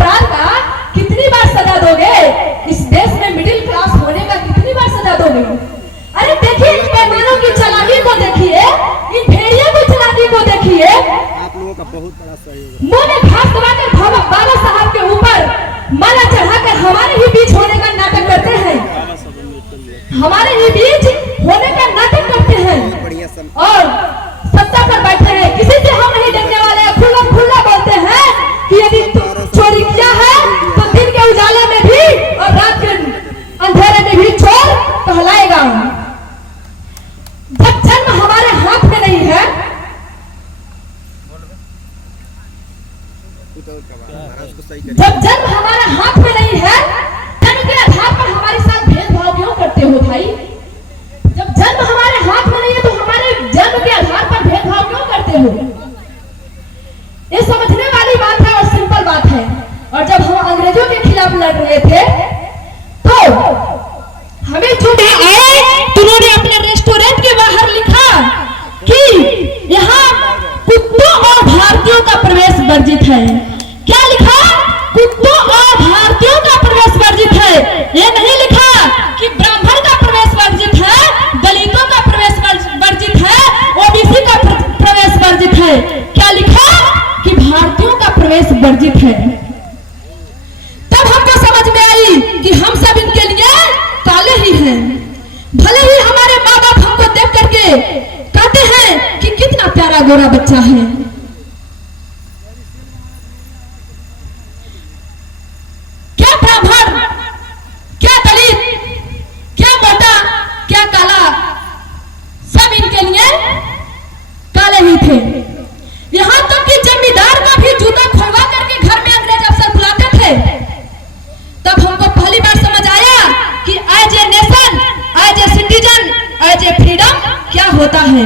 अपराध का कितनी बार सजा दोगे? इस देश में मिडिल क्लास होने का कितनी बार सजा दोगे? अरे देखिए इन पैमानों की चालाकी को, देखिए इन भेड़ियों की चालाकी को देखिए। आप लोगों का बहुत बड़ा सहयोग। मुंह में घास दबाकर बाबा साहब के ऊपर माला चढ़ाकर हमारे ही बीच होने का नाटक करते हैं, हमारे ही बीच होने का नाटक करते हैं और सत्ता पर बैठे हैं। किसी से हम नहीं डरने वाले हैं। खुला खुला बोलते हैं कि यदि चोरी किया है तो दिन के उजाले में भी और रात के अंधेरे में भी चोर कहलाएगा। जब जन्म हमारे हाथ में नहीं है, जब जन्म हमारे हाथ में नहीं है, जन्म के आधार पर हमारे साथ भेदभाव क्यों करते हो भाई? जब जन्म हमारे हाथ में नहीं है तो हमारे जन्म के आधार पर भेदभाव क्यों करते हो? ये समझने वाली बात है और सिंपल बात है। और जब हम अंग्रेजों के खिलाफ लड़ रहे थे तो हमें जो आए तो उन्होंने अपने रेस्टोरेंट के बाहर लिखा कि यहाँ कुत्तों और भारतीयों का प्रवेश वर्जित है। क्या लिखा? कुत्तों और भारतीयों का प्रवेश वर्जित है। ये नहीं लिखा कि ब्राह्मण का प्रवेश वर्जित है, दलितों का प्रवेश वर्जित है, ओबीसी का प्रवेश वर्जित है। क्या लिखा? कि भारतीयों का प्रवेश वर्जित है। तब हमको समझ में आई कि हम सब इनके लिए काले ही हैं। भले ही हमारे माँ बाप हमको देख करके कहते हैं कि कितना प्यारा गोरा बच्चा है, क्या ब्राह्मण, क्या दलित, क्या मोटा, क्या काला, सब इनके लिए काले ही थे। यहां तक कि जमींदार का भी जूता खुलवा करके घर में अंग्रेज अफसर बुलाते थे। तब हमको पहली बार समझ आया कि as a nation, as a citizen, as a freedom क्या होता है।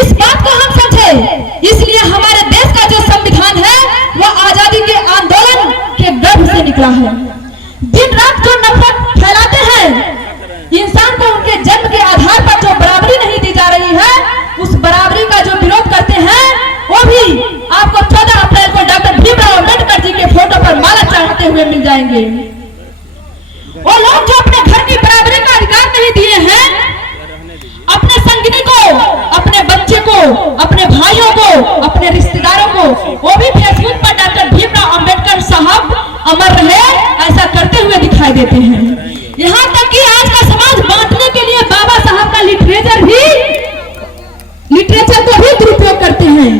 इस बात को हम समझे, इसलिए हमारे देश का जो संविधान है वो आजादी के आंदोलन के गर्भ से निकला है। दिन रात जो नफरत फैलाते हैं, इंसान को उनके जन्म के आधार पर जो बराबरी नहीं दी जा रही है, उस बराबरी का जो विरोध करते हैं, वो भी आपको 14 अप्रैल को डॉक्टर भीमराव अंबेडकर जी के फोटो पर माला चढ़ाते हुए मिल जाएंगे। वो लोग जो अपने घर की बराबरी का अधिकार नहीं दिए हैं, अपने संगिनी को, अपने बच्चे को, अपने भाइयों को, अपने रिश्तेदारों को, वो भी फेसबुक पर डॉक्टर भीमराव अंबेडकर साहब अमर रहे ऐसा करते हुए दिखाई देते हैं। यहाँ तक कि आज का समाज बांटने के लिए बाबा साहब का लिटरेचर को भी दुरुपयोग करते हैं।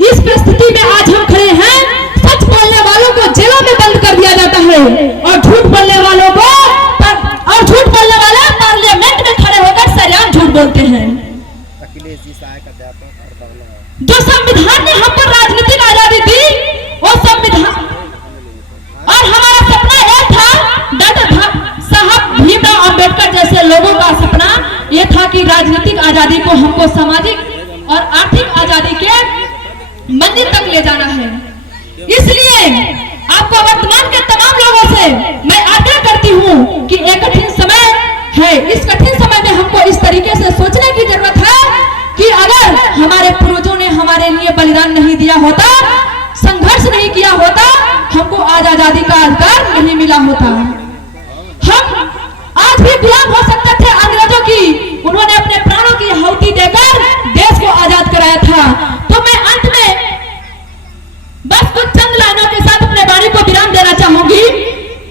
इस परिस्थिति में आज हम खड़े हैं। सच बोलने वालों को जेलों में बंद कर दिया जाता है और झूठ बोलने वालों को पार्लियामेंट में खड़े होकर सरेआम झूठ बोलते हैं। जो संविधान ने हमको राजनीतिक आजादी दी, वो संविधान और हमारा सपना यह था, डॉक्टर साहब भीमराव अंबेडकर जैसे लोगों का सपना यह था कि राजनीतिक आजादी को हमको सामाजिक और आर्थिक आजादी के मंदिर तक ले जाना है। इसलिए आपको वर्तमान के तमाम लोगों से मैं आग्रह करती हूँ कि एक कठिन समय है, इस कठिन समय में हमको इस तरीके से सोचने की जरूरत है कि अगर हमारे पूर्वजों ने हमारे लिए बलिदान नहीं दिया होता, संघर्ष नहीं किया होता, हमको आज आजादी का अधिकार नहीं मिला होता। हम आज भी गुलाम हो सकते थे अंग्रेजों की। उन्होंने अपने प्राणों की आहुति देकर देश को आजाद कराया था। तो मैं अंत में बस कुछ चंद लाइनों के साथ अपने वाणी को विराम देना चाहूंगी।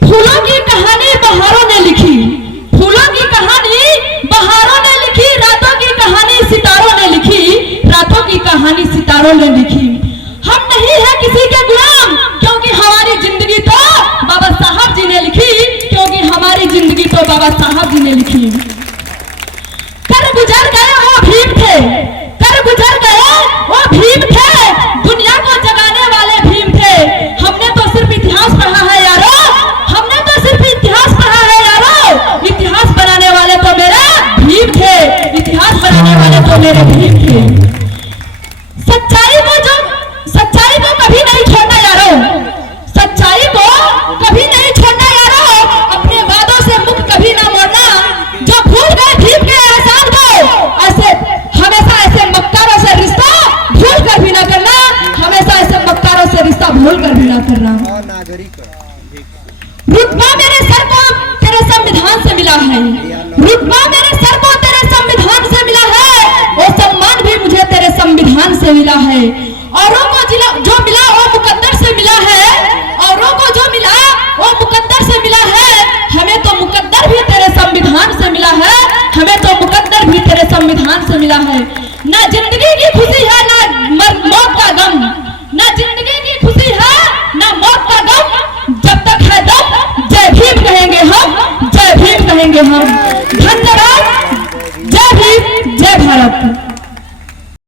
फूलों की कहानी बहारों ने लिखी, फूलों की कहानी बहारों ने लिखी, रातों की कहानी सितारों ने लिखी, रातों की कहानी सितारों ने लिखी। हम नहीं है किसी के गुलाम, क्योंकि हमारी जिंदगी तो बाबा साहब जी ने लिखी, क्योंकि हमारी जिंदगी तो बाबा साहब जी ने लिखी। कर गुजर गए वो भीम थे, कर गुजर गए वो भीम थे, दुनिया को जगाने वाले भीम थे। हमने तो सिर्फ इतिहास पढ़ा है यारो, हमने तो सिर्फ इतिहास पढ़ा है यारो। इतिहास बनाने वाले तो मेरे भीम थे, इतिहास बनाने वाले तो मेरे भीम थे। सच्चाई को कभी नहीं छोड़ना यारो, सच्चाई को कभी नहीं छोड़ना यारो। अपने वादों से मुख कभी ना मोड़ना। जो भूल गए भीम के एहसान को, ऐसे हमेशा ऐसे मक्कारों से रिश्ता भूल कर भी पर भी ना करना। और नागरिक रुतबा मेरे सर को तेरे संविधान से मिला है, रुतबा मेरे सर को तेरे संविधान से मिला है, और सम्मान भी मुझे तेरे संविधान से मिला है। औरों को जो मिला वो मुकद्दर से मिला है, औरों को जो मिला वो मुकद्दर से मिला है, हमें तो मुकद्दर भी तेरे संविधान से मिला है, हमें तो मुकद्दर भी तेरे संविधान से मिला है। ना जिंदगी की खुशी है ना मौत का गम, ना जिंदगी की खुशी है ना मौत का गम, जब तक है दम जय भीम कहेंगे हम, जय भीम कहेंगे हम।